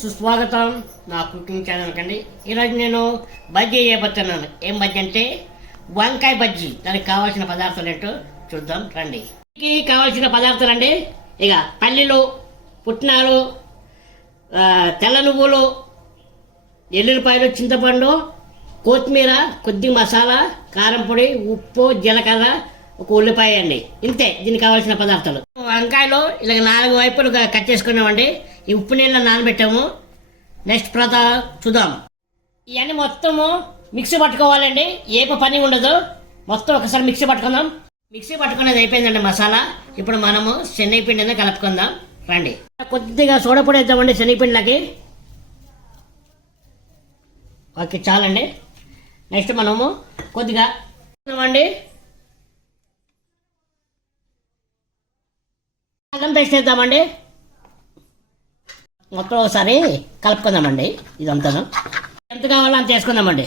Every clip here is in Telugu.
సుస్వాగతం నా కుకింగ్ ఛానల్ కండి. ఈరోజు నేను బజ్జీ చేయబోతున్నాను. ఏం బజ్జీ అంటే వంకాయ బజ్జీ. దానికి కావాల్సిన పదార్థాలు ఏంటో చూద్దాం రండి. దీనికి కావాల్సిన పదార్థాలు అండి, ఇక పల్లీలు, పుట్నాలు, తెల్ల నువ్వులు, ఎల్లుల్లిపాయలు, చింతపండు, కొత్తిమీర, కొద్ది మసాలా, కారం పొడి, ఉప్పు, జీలకర్ర, ఒక ఉల్లిపాయ అండి. ఇంతే దీనికి కావాల్సిన పదార్థాలు. వంకాయలు ఇలా 4 వైపులు కట్ చేసుకున్నామండి. ఈ ఉప్పు నీళ్ళ నానబెట్టాము. నెక్స్ట్ చూద్దాం. ఇవన్నీ మొత్తము మిక్సీ పట్టుకోవాలండి. ఏ పని ఉండదు. మొత్తం ఒకసారి మిక్సీ పట్టుకుందాం. మిక్సీ పట్టుకునేది అయిపోయిందండి మసాలా. ఇప్పుడు మనము శనగపిండిని కలుపుకుందాం రండి. కొద్దిగా సోడాపొడి వేద్దామండి శనగపిండిలకి. ఓకే చాలండి. నెక్స్ట్ మనము కొద్దిగా అండి అల్లం పేస్ట్ వేద్దామండి. మొత్తం ఒకసారి కలుపుకుందామండి. ఇదంతా ఎంత కావాలో అంత వేసుకుందామండి.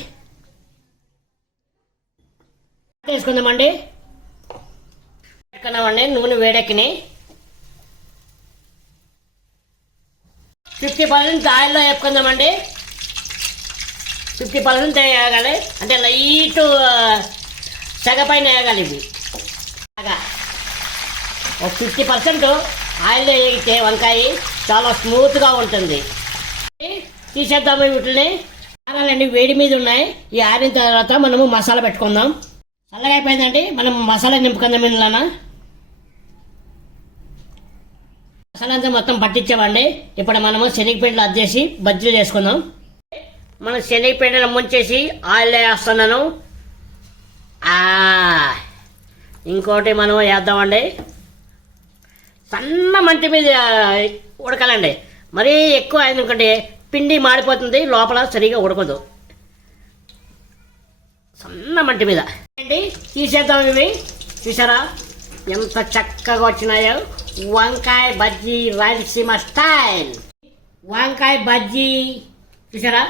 వేసుకుందామండి. పెట్టుకున్నామండి. నూనె వేడెక్కిని 50% ఆయిల్లో వేపుకుందామండి. 50% వేయగాలి, అంటే లైట్ సగపైన వేయగాలి. ఇవి ఒక 50% ఆయిల్లో వేగితే వంకాయ చాలా స్మూత్గా ఉంటుంది. తీసేద్దాము వీటిని. ఆరాలండి వేడి మీద ఉన్నాయి. ఈ ఆరిన తర్వాత మనము మసాలా పెట్టుకుందాం. చల్లగా అయిపోయిందండి. మనం మసాలా నింపుకుందాం. ఇందులోన మసాలా అంతా మొత్తం పట్టించామండి. ఇప్పుడు మనము శనగపిండిలో అద్దేసి బజ్జీలు చేసుకుందాం. మనం శనగపిండిలో ముంచేసి ఆయిల్ వేస్తున్నాను. ఇంకోటి మనం వేద్దామండి. సన్న మంటి మీద ఉడకాలండి. మరీ ఎక్కువ అయిందనుకోండి పిండి మాడిపోతుంది, లోపల సరిగా ఉడకదు. సన్న మంటి మీద అండి తీసేద్దాం. ఇవి చూసారా ఎంత చక్కగా వచ్చినాయో. వంకాయ బజ్జీ రాయలసీమ స్టైల్ వంకాయ బజ్జీ చూసారా,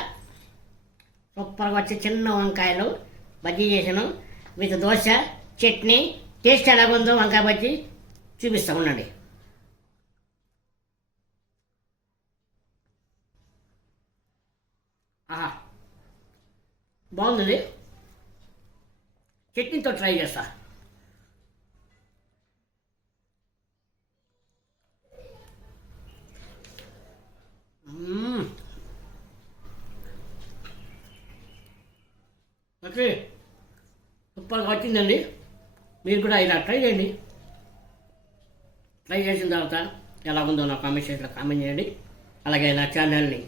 సూపర్గా వచ్చే చిన్న వంకాయలు బజ్జీ చేసాను. విత్ దోశ, చట్నీ. టేస్ట్ ఎలాగుందో వంకాయ బజ్జీ చూపిస్తా ఉండండి. బాగుంది. చట్నీతో ట్రై చేస్తా. ఓకే సూపర్గా వచ్చిందండి. మీరు కూడా ఇలా ట్రై చేయండి. ట్రై చేసిన తర్వాత ఎలా ఉందో నా కామెంట్ సెక్షన్లో కామెంట్ చేయండి. అలాగే నా ఛానల్ని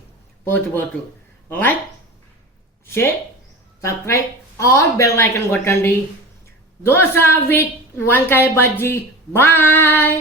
పోతూ like, share, subscribe, all bell icon కొట్టండి. దోశ విత్ వంకాయ బజ్జీ. బాయ్.